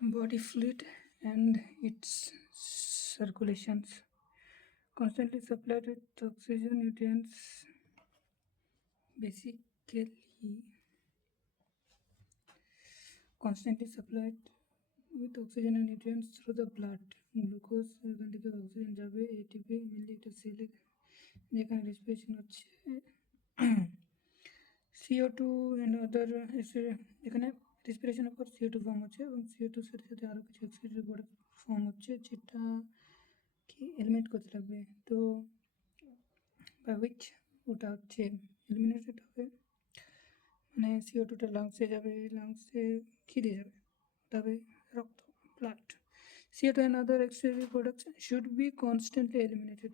body fluid and its circulations. Constantly supplied with oxygen nutrients, basically constantly supplied with oxygen and nutrients through the blood. Glucose এখান থেকে oxygen যাবে, ATP mainly এটা সেলে যেখানে respiration হচ্ছে, CO2 and other এখানে রেসপিরেশনের পর CO2 form হচ্ছে এবং CO2 সাথে সাথে আরও কিছু এক্সক্রিটরি প্রোডাক্ট ফর্ম হচ্ছে যেটা কি এলিমিনেট করতে লাগবে, তো বাই উইচ ওটা হচ্ছে এলিমিনেটেড হবে, মানে CO2টা লাংসে যাবে, লাংসে কী দিয়ে যাবে, তবে রক্ত, blood. CO2 and other auxiliary products should be constantly eliminated.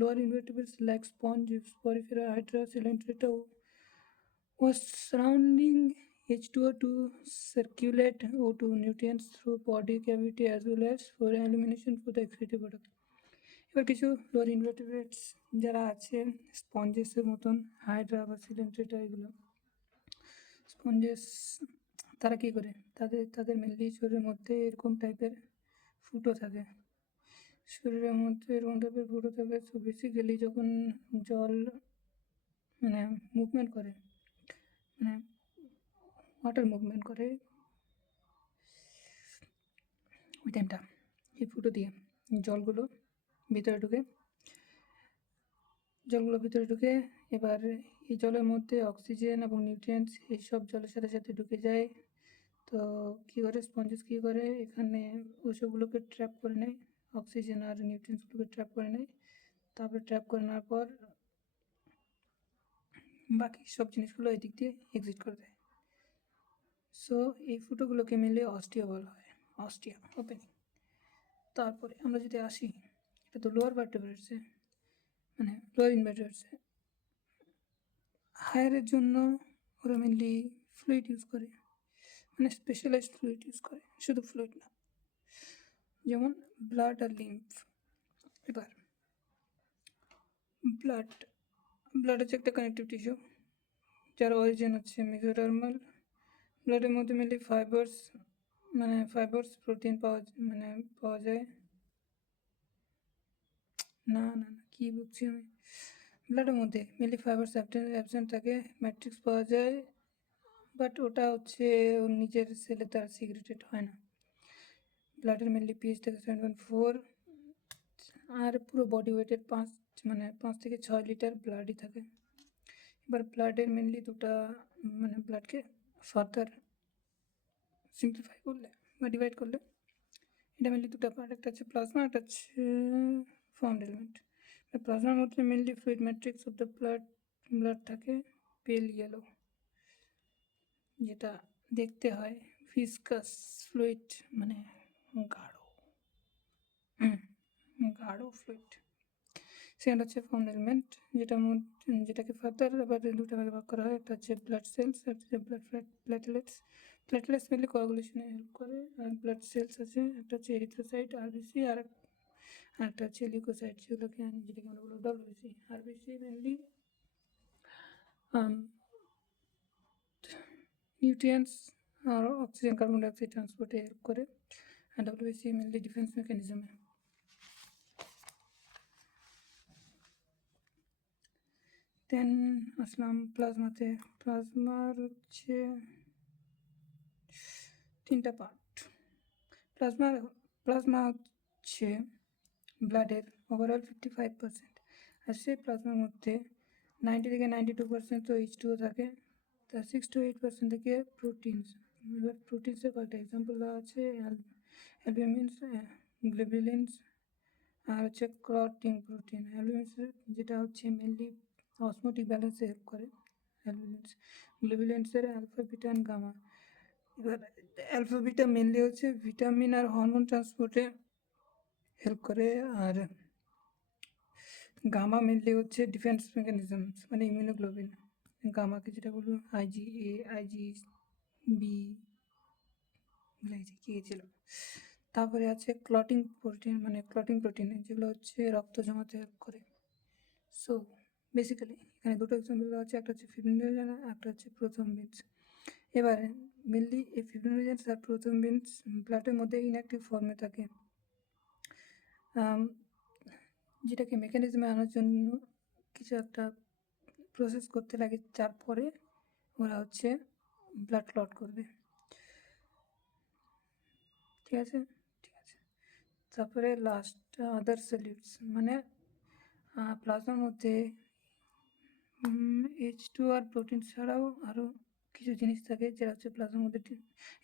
Lower invertebrates like sponge, Sporifera, Hydra, Coelenterata was surrounding H2O to circulate O2 nutrients through body cavity as well as for elimination for the excreted product. এবার কিছু lower ইনভার্টিব্রেটস যারা আছে স্পঞ্জেসের মতন, Hydra বা সিলেন্ট্রেটা, এগুলো স্পঞ্জেস তারা কী করে, তাদের মেনলি শরীরের মধ্যে এরকম টাইপের ফুটো থাকে, শরীরের মধ্যে এরকম টাইপের ফুটো থাকে। সো বেসিক্যালি যখন জল মানে মুভমেন্ট করে, মানে ওয়াটার মুভমেন্ট করে ওই টাইমটা এই ফুটো দিয়ে জলগুলো ভিতরে ঢুকে, এবার এই জলের মধ্যে অক্সিজেন এবং নিউট্রিয়েন্টস এইসব জলের সাথে সাথে ঢুকে যায়। তো কী করে স্পঞ্জেস কী করে, এখানে ওসবগুলোকে ট্র্যাপ করে নেয়, অক্সিজেন আর নিউট্রিয়েন্টসগুলোকে ট্র্যাপ করে নেয়, তারপরে ট্র্যাপ করে নেওয়ার পর বাকি সব জিনিসগুলো এদিক দিয়ে এক্সিট করে দেয়। সো এই ফুটোগুলোকে মিলে অস্টিয়া বলা হয়, অস্টিয়া ওপেনিং। তারপরে আমরা যদি আসি, এটা তো লোয়ার ভার্টেব্রেটসে, মানে লোয়ার ইনভার্টেব্রেটসে। হায়ারের জন্য ওরা মেনলি ফ্লুইড ইউজ করে, মানে স্পেশালাইজড ফ্লুইড ইউজ করে, শুধু ফ্লুইড না, যেমন ব্লাড আর লিম্ফ। এবার ব্লাড হচ্ছে একটা কানেক্টিভ টিস্যু যার অরিজিন হচ্ছে মেসোডার্মাল। ব্লাডের মধ্যে মেনলি ফাইবার্স প্রোটিন পাওয়া যায়। না কী বুঝছি আমি, ব্লাডের মধ্যে মেনলি ফাইবার্স অ্যাবসেন্ট থাকে, ম্যাট্রিক্স পাওয়া যায়, বাট ওটা হচ্ছে ওর নিজের সেলে তার সিক্রেটেড হয় না। ব্লাডের মেনলি পিএইচ থাকে 7.4, আর পুরো বডি ওয়েটের 5 থেকে 6 লিটার ব্লাডই থাকে। এবার ব্লাডের মেনলি দুটা, মানে ব্লাডকে ফার্দার সিম্পলিফাই করলে বা ডিভাইড করলে এটা মেনলি দুটা পার্ট, একটা হচ্ছে প্লাজমা, একটা হচ্ছে ফর্মড এলিমেন্ট। প্লাজমার মধ্যে mainly fluid matrix of the blood থাকে পেল ইয়েলো, যেটা দেখতে হয় ভিসকাস ফ্লুইড, মানে গাঢ় ফ্লুইড। সেকেন্ড হচ্ছে ফর্মড এলিমেন্ট, যেটাকে ফার্দার আবার দুটো ভাগে ভাগ করা হয়, একটা হচ্ছে ব্লাড সেলস, একটা হচ্ছে ব্লাড প্ল্যাটলেটস মেনলি কোয়াগুলেশনে হেল্প করে, আর ব্লাড সেলস আছে, একটা হচ্ছে এরিথ্রোসাইট আরবিসি, আর একটা হচ্ছে লিউকোসাইট, যেটাকে আমরা বলবো ডব্লিউবিসি। আরবিসি মেনলি নিউট্রিয়েন্টস আর অক্সিজেন কার্বন ডাইঅক্সাইড ট্রান্সপোর্টে হেল্প করে, আর ডব্লিউবিসি মেনলি ডিফেন্স মেকানিজমে। দেন আসলাম প্লাজমাতে। প্লাজমার হচ্ছে 3টা পার্ট। প্লাজমা হচ্ছে ব্লাডের ওভারঅল 55%, আর সেই প্লাজমার মধ্যে 90 থেকে 92% তো H2O থাকে, তার 6 to 8% থেকে প্রোটিনস। এবার প্রোটিনসের কয়েকটা এক্সাম্পল দেওয়া আছে, অ্যালবুমিনস, গ্লোবুলিনস, আর হচ্ছে ক্লটিং প্রোটিন। অ্যালবুমিনস যেটা হচ্ছে মেনলি অসমোটিক ব্যালেন্সে হেল্প করে, গ্লোবুলিনসের অ্যালফা, বিটা অ্যান্ড গামা। এবার অ্যালফা বিটা মেনলি হচ্ছে ভিটামিন আর হরমোন ট্রান্সপোর্টে হেল্প করে, আর গামা মেনলি হচ্ছে ডিফেন্স মেকানিজমস, মানে ইমিউনোগ্লোবিন। গামাকে যেটা বলবো IgA, IgB, কী ছিল। তারপরে আছে ক্লটিং প্রোটিন, যেগুলো হচ্ছে রক্ত জমাতে হেল্প করে। সো বেসিক্যালি এখানে দুটো এক্সাম্পল দেওয়া আছে, একটা হচ্ছে 15 জানা, একটা হচ্ছে প্রথম বিনস। এবার মেনলি এই ফিব্রিনোজেন্স আর প্রোথ্রম্বিনস ব্লাডের মধ্যে ইনঅ্যাক্টিভ ফর্মে থাকে, যেটাকে মেকানিজমে আনার জন্য কিছু একটা প্রসেস করতে লাগে, যার পরে ওরা হচ্ছে ব্লাড ক্লট করবে। ঠিক আছে। তারপরে লাস্ট আদার সলিউটস, মানে প্লাজমার মধ্যে H2 আর প্রোটিন ছাড়াও আরও কিছু জিনিস থাকে যেটা হচ্ছে প্লাজমার মধ্যে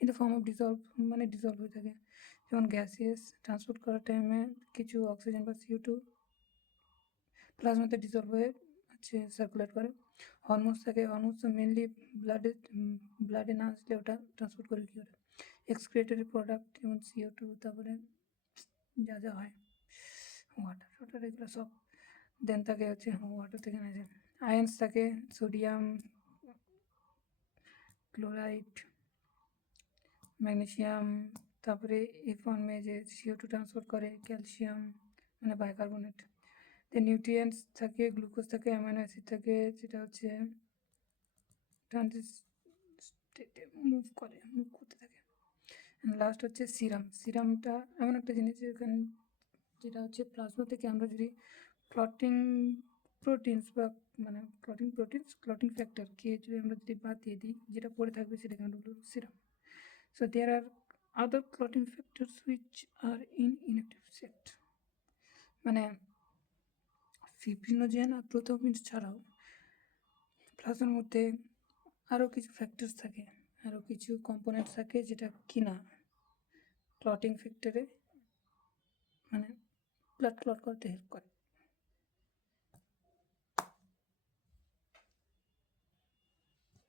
in the form of dissolved, মানে ডিজলভ হয়ে থাকে। যেমন গ্যাসিয়াস ট্রান্সপোর্ট করার টাইমে কিছু অক্সিজেন বা CO2 প্লাজমাতে ডিজলভ হয়ে হচ্ছে সার্কুলেট করে। হরমোনস থাকে, হরমোনস মেনলি ব্লাডে না আসলে ওটা ট্রান্সপোর্ট করে কী করে এক্সক্রিয়েটরি প্রোডাক্ট, যেমন CO2, তারপরে যা যা হয় ওয়াটার এগুলো সব। দেন থাকে হচ্ছে ওয়াটার থেকে না যায় আয়ন্স থাকে, সোডিয়াম, ক্লোরাইড, ম্যাগনেসিয়াম, তারপরে এই ফর্মে যে CO2 ট্রান্সপোর্ট করে ক্যালসিয়াম, মানে বাইকার্বনেট। দেন নিউট্রিয়েন্টস থাকে, গ্লুকোজ থাকে, অ্যামাইনো অ্যাসিড থাকে, যেটা হচ্ছে মুভ করতে থাকে। লাস্ট হচ্ছে সিরামটা এমন একটা জিনিস যেটা হচ্ছে প্লাজমা থেকে আমরা যদি ক্লটিং প্রোটিনস বা মানে ক্লটিং ফ্যাক্টরকে যদি আমরা যদি বাদ দিয়ে দিই, যেটা পড়ে থাকবে সেটাকে আমরা বলবো serum. So there are other clotting factors which are in inactive set, মানে ফিব্রিনোজেন আর প্রোথ্রম্বিনস ছাড়াও প্লাজমার মধ্যে আরও কিছু ফ্যাক্টরস থাকে, আরও কিছু কম্পোনেন্টস থাকে যেটা কিনা ক্লটিং ফ্যাক্টরে মানে ব্লাড ক্লট করতে হেল্প করে।